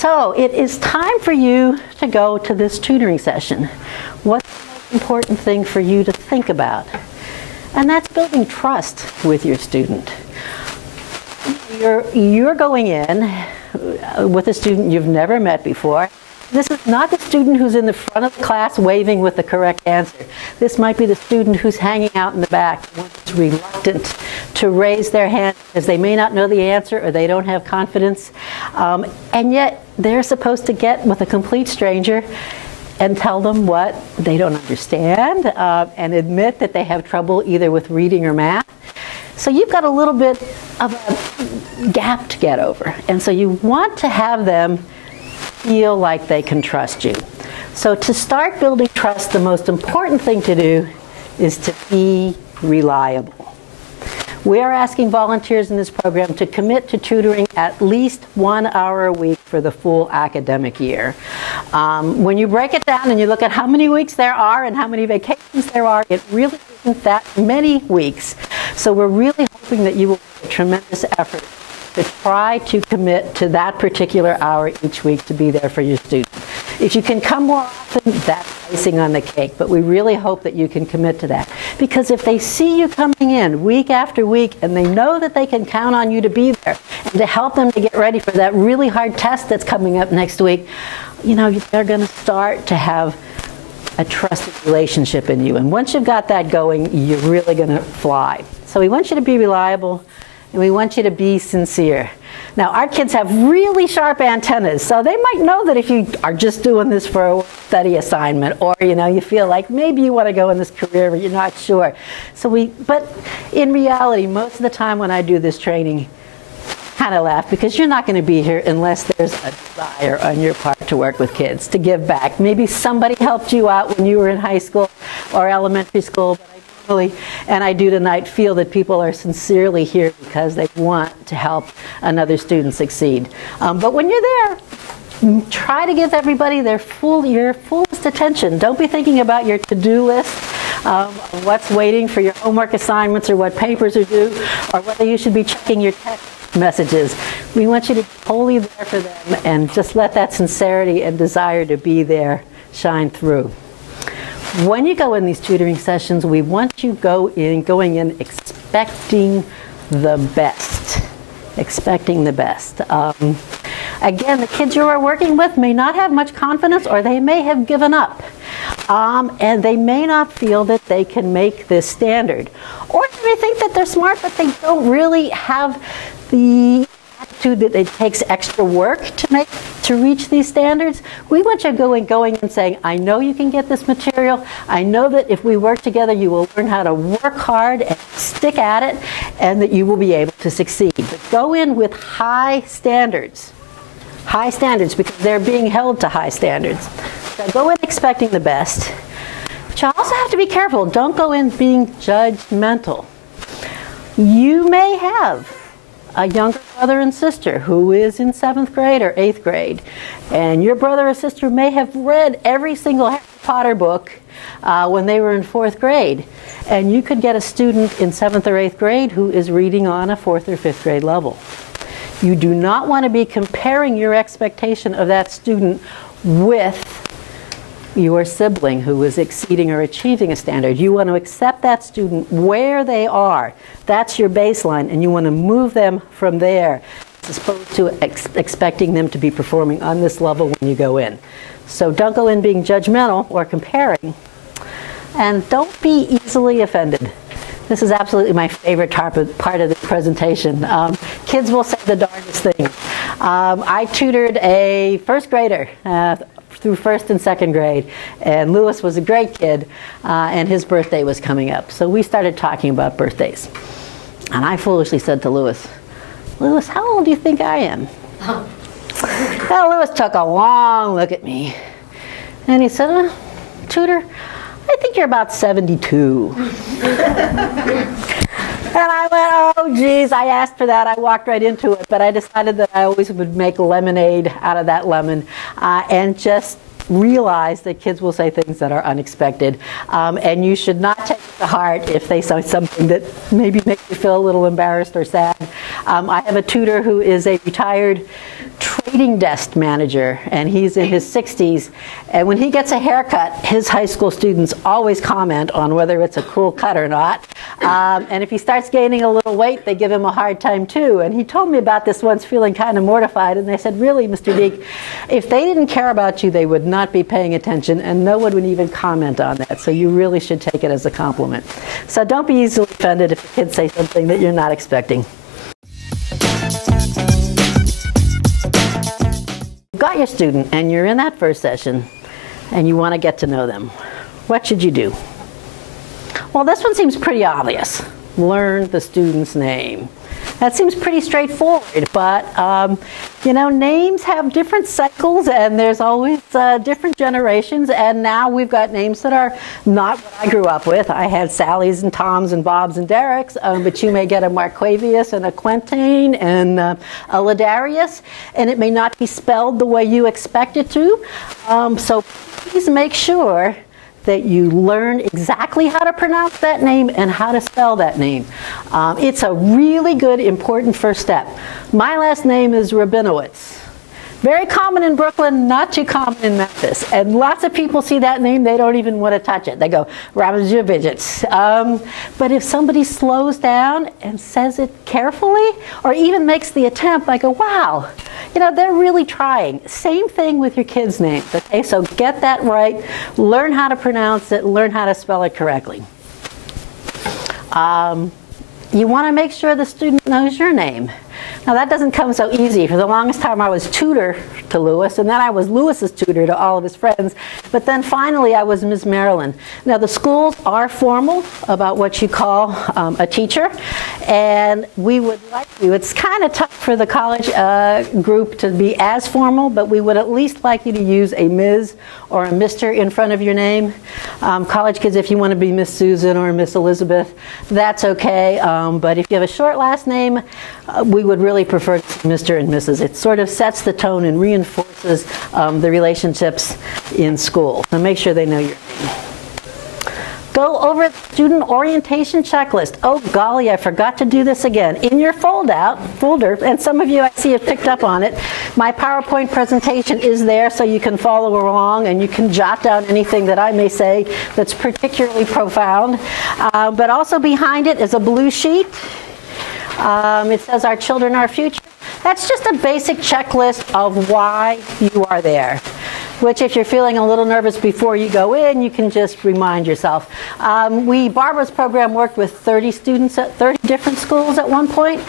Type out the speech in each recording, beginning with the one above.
So it is time for you to go to this tutoring session. What's the most important thing for you to think about? And that's building trust with your student. You're going in with a student you've never met before. This is not the student who's in the front of the class waving with the correct answer. This might be the student who's hanging out in the back, who's reluctant to raise their hand because they may not know the answer or they don't have confidence. And yet they're supposed to get with a complete stranger and tell them what they don't understand and admit that they have trouble either with reading or math. So you've got a little bit of a gap to get over. And so you want to have them feel like they can trust you. So to start building trust, the most important thing to do is to be reliable. We are asking volunteers in this program to commit to tutoring at least 1 hour a week for the full academic year. When you break it down and you look at how many weeks there are and how many vacations there are, it really isn't that many weeks. So we're really hoping that you will make a tremendous effort to try to commit to that particular hour each week to be there for your student. If you can come more often, that's icing on the cake, but we really hope that you can commit to that. Because if they see you coming in week after week and they know that they can count on you to be there and to help them to get ready for that really hard test that's coming up next week, you know, they're going to start to have a trusted relationship in you. And once you've got that going, you're really going to fly. So we want you to be reliable, and we want you to be sincere. Now, our kids have really sharp antennas, so they might know that if you are just doing this for a study assignment, or you feel like maybe you want to go in this career, but you're not sure. But in reality, most of the time when I do this training, I kind of laugh because you're not going to be here unless there's a desire on your part to work with kids, to give back. Maybe somebody helped you out when you were in high school or elementary school, but and I do tonight feel that people are sincerely here because they want to help another student succeed. But when you're there, try to give everybody your fullest attention. Don't be thinking about your to-do list, what's waiting for your homework assignments or what papers are due, or whether you should be checking your text messages. We want you to be wholly there for them and just let that sincerity and desire to be there shine through. When you go in these tutoring sessions, we want you going in expecting the best. Expecting the best. Again, the kids you are working with may not have much confidence, or they may have given up. And they may not feel that they can make this standard. Or they may think that they're smart, but they don't really have the attitude that it takes extra work to reach these standards. We want you going and saying, I know you can get this material. I know that if we work together, you will learn how to work hard and stick at it, and that you will be able to succeed. But go in with high standards. High standards, because they're being held to high standards. So go in expecting the best. But you also have to be careful. Don't go in being judgmental. You may have a younger brother and sister who is in 7th grade or 8th grade, and your brother or sister may have read every single Harry Potter book when they were in 4th grade, and you could get a student in 7th or 8th grade who is reading on a 4th or 5th grade level. You do not want to be comparing your expectation of that student with your sibling who is exceeding or achieving a standard. You want to accept that student where they are. That's your baseline, and you want to move them from there as opposed to expecting them to be performing on this level when you go in. So don't go in being judgmental or comparing, and don't be easily offended. This is absolutely my favorite part of the presentation. Kids will say the darndest things. I tutored a 1st grader through 1st and 2nd grade, and Lewis was a great kid, and his birthday was coming up. So we started talking about birthdays. And I foolishly said to Lewis, Lewis, how old do you think I am? Well, Lewis took a long look at me, and he said, Tutor, I think you're about 72. And I went, oh, geez, I asked for that. I walked right into it. But I decided that I always would make lemonade out of that lemon and just realize that kids will say things that are unexpected, and you should not take it to heart if they say something that maybe makes you feel a little embarrassed or sad. I have a tutor who is a retired trading desk manager, and he's in his 60s, and when he gets a haircut, his high school students always comment on whether it's a cool cut or not, and if he starts gaining a little weight, they give him a hard time too. And he told me about this once, feeling kind of mortified, and they said, really, Mr. Deek, if they didn't care about you, they would not be paying attention, and no one would even comment on that, so you really should take it as a compliment. So don't be easily offended if the kids say something that you're not expecting. Got your student and you're in that first session and you want to get to know them. What should you do? Well, this one seems pretty obvious. Learn the student's name. That seems pretty straightforward, but you know, names have different cycles, and there's always different generations, and now we've got names that are not what I grew up with. I had Sallys and Toms and Bobs and Dereks, but you may get a Marquavius and a Quentin and a Ladarius, and it may not be spelled the way you expect it to. So please make sure that you learn exactly how to pronounce that name and how to spell that name. It's a really good, important first step. My last name is Rabinowitz. Very common in Brooklyn, not too common in Memphis. And lots of people see that name, they don't even want to touch it. They go, Rabinowitz. But if somebody slows down and says it carefully, or even makes the attempt, I go, wow, you know, they're really trying. Same thing with your kids' names, okay? So get that right, learn how to pronounce it, learn how to spell it correctly. You want to make sure the student knows your name. Now that doesn't come so easy. For the longest time I was tutor to Louis, and then I was Louis's tutor to all of his friends, but then finally I was Ms. Marilyn. Now the schools are formal about what you call a teacher, and we would like you, it's kind of tough for the college group to be as formal, but we would at least like you to use a Ms. or a Mr. in front of your name. College kids, if you want to be Miss Susan or Miss Elizabeth, that's okay, but if you have a short last name, we would really prefer Mr. and Mrs. It sort of sets the tone and reinforces the relationships in school. So make sure they know your name. Go over the student orientation checklist. Oh golly, I forgot to do this again. In your folder, and some of you I see have picked up on it, my PowerPoint presentation is there so you can follow along and you can jot down anything that I may say that's particularly profound. But also behind it is a blue sheet. It says our children, our future. That's just a basic checklist of why you are there, which if you're feeling a little nervous before you go in, you can just remind yourself. Barbara's program worked with 30 students at 30 different schools at one point.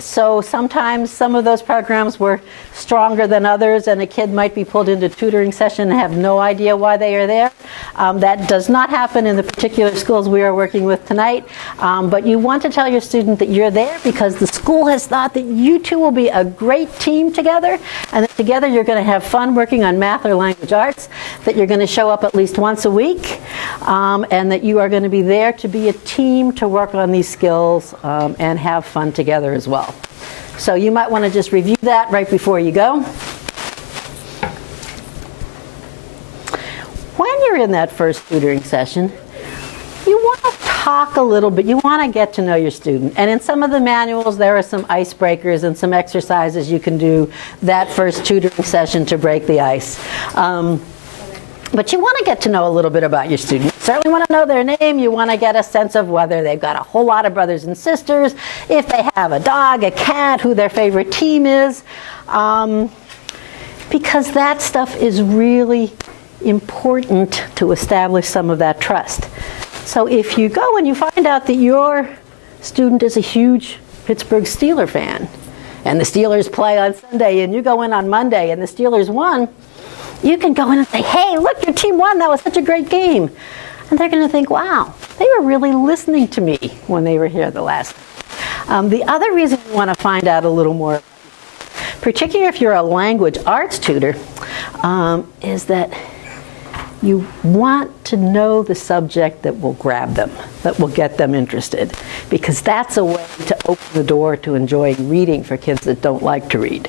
So sometimes some of those programs were stronger than others, and a kid might be pulled into tutoring session and have no idea why they are there. That does not happen in the particular schools we are working with tonight, but you want to tell your student that you're there because the school has thought that you two will be a great team together, and that together you're going to have fun working on math or language arts, that you're going to show up at least once a week, and that you are going to be there to be a team to work on these skills and have fun together as well. So you might want to just review that right before you go. When you're in that first tutoring session, you want to talk a little bit. You want to get to know your student. And in some of the manuals, there are some icebreakers and some exercises you can do that first tutoring session to break the ice. But you want to get to know a little bit about your student. You certainly want to know their name. You want to get a sense of whether they've got a whole lot of brothers and sisters, if they have a dog, a cat, who their favorite team is. Because that stuff is really important to establish some of that trust. So if you go and you find out that your student is a huge Pittsburgh Steelers fan, and the Steelers play on Sunday, and you go in on Monday and the Steelers won, you can go in and say, hey, look, your team won, that was such a great game. And they're going to think, wow, they were really listening to me when they were here the last time. The other reason you want to find out a little more, particularly if you're a language arts tutor, is that you want to know the subject that will grab them, that will get them interested. because that's a way to open the door to enjoying reading for kids that don't like to read.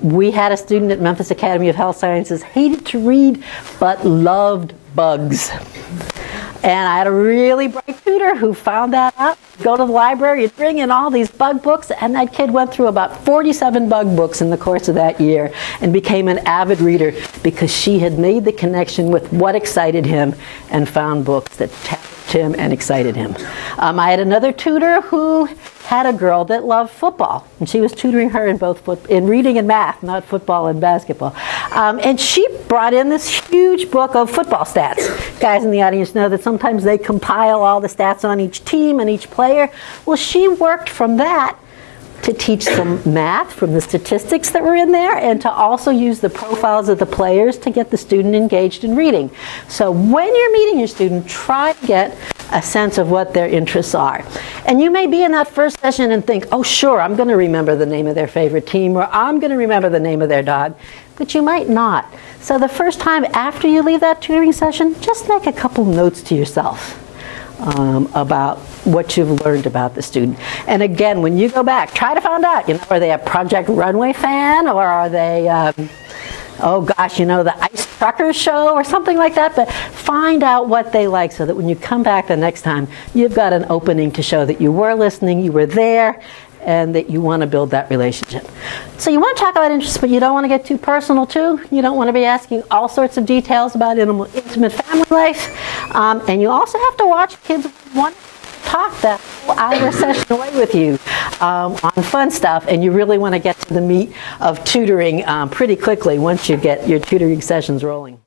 We had a student at Memphis Academy of Health Sciences, hated to read, but loved bugs. And I had a really bright tutor who found that out. Go to the library and bring in all these bug books, and that kid went through about 47 bug books in the course of that year and became an avid reader because she had made the connection with what excited him and found books that challenged him and excited him. I had another tutor who had a girl that loved football, and she was tutoring her in reading and math, not football and basketball. And she brought in this huge book of football stats. Guys in the audience know that sometimes they compile all the stats on each team and each player. Well, she worked from that to teach some math from the statistics that were in there, and to also use the profiles of the players to get the student engaged in reading. So when you're meeting your student, try to get a sense of what their interests are. And you may be in that first session and think, oh sure, I'm going to remember the name of their favorite team, or I'm going to remember the name of their dog, but you might not. So the first time after you leave that tutoring session, just make a couple notes to yourself about what you've learned about the student. And again, when you go back, try to find out, are they a Project Runway fan, or are they, oh gosh, the Ice Truckers show or something like that? But find out what they like so that when you come back the next time, you've got an opening to show that you were listening, you were there, and that you want to build that relationship. So you want to talk about interests, but you don't want to get too personal too. You don't want to be asking all sorts of details about intimate family life. And you also have to watch kids want to talk that whole hour session away with you on fun stuff, and you really want to get to the meat of tutoring pretty quickly once you get your tutoring sessions rolling.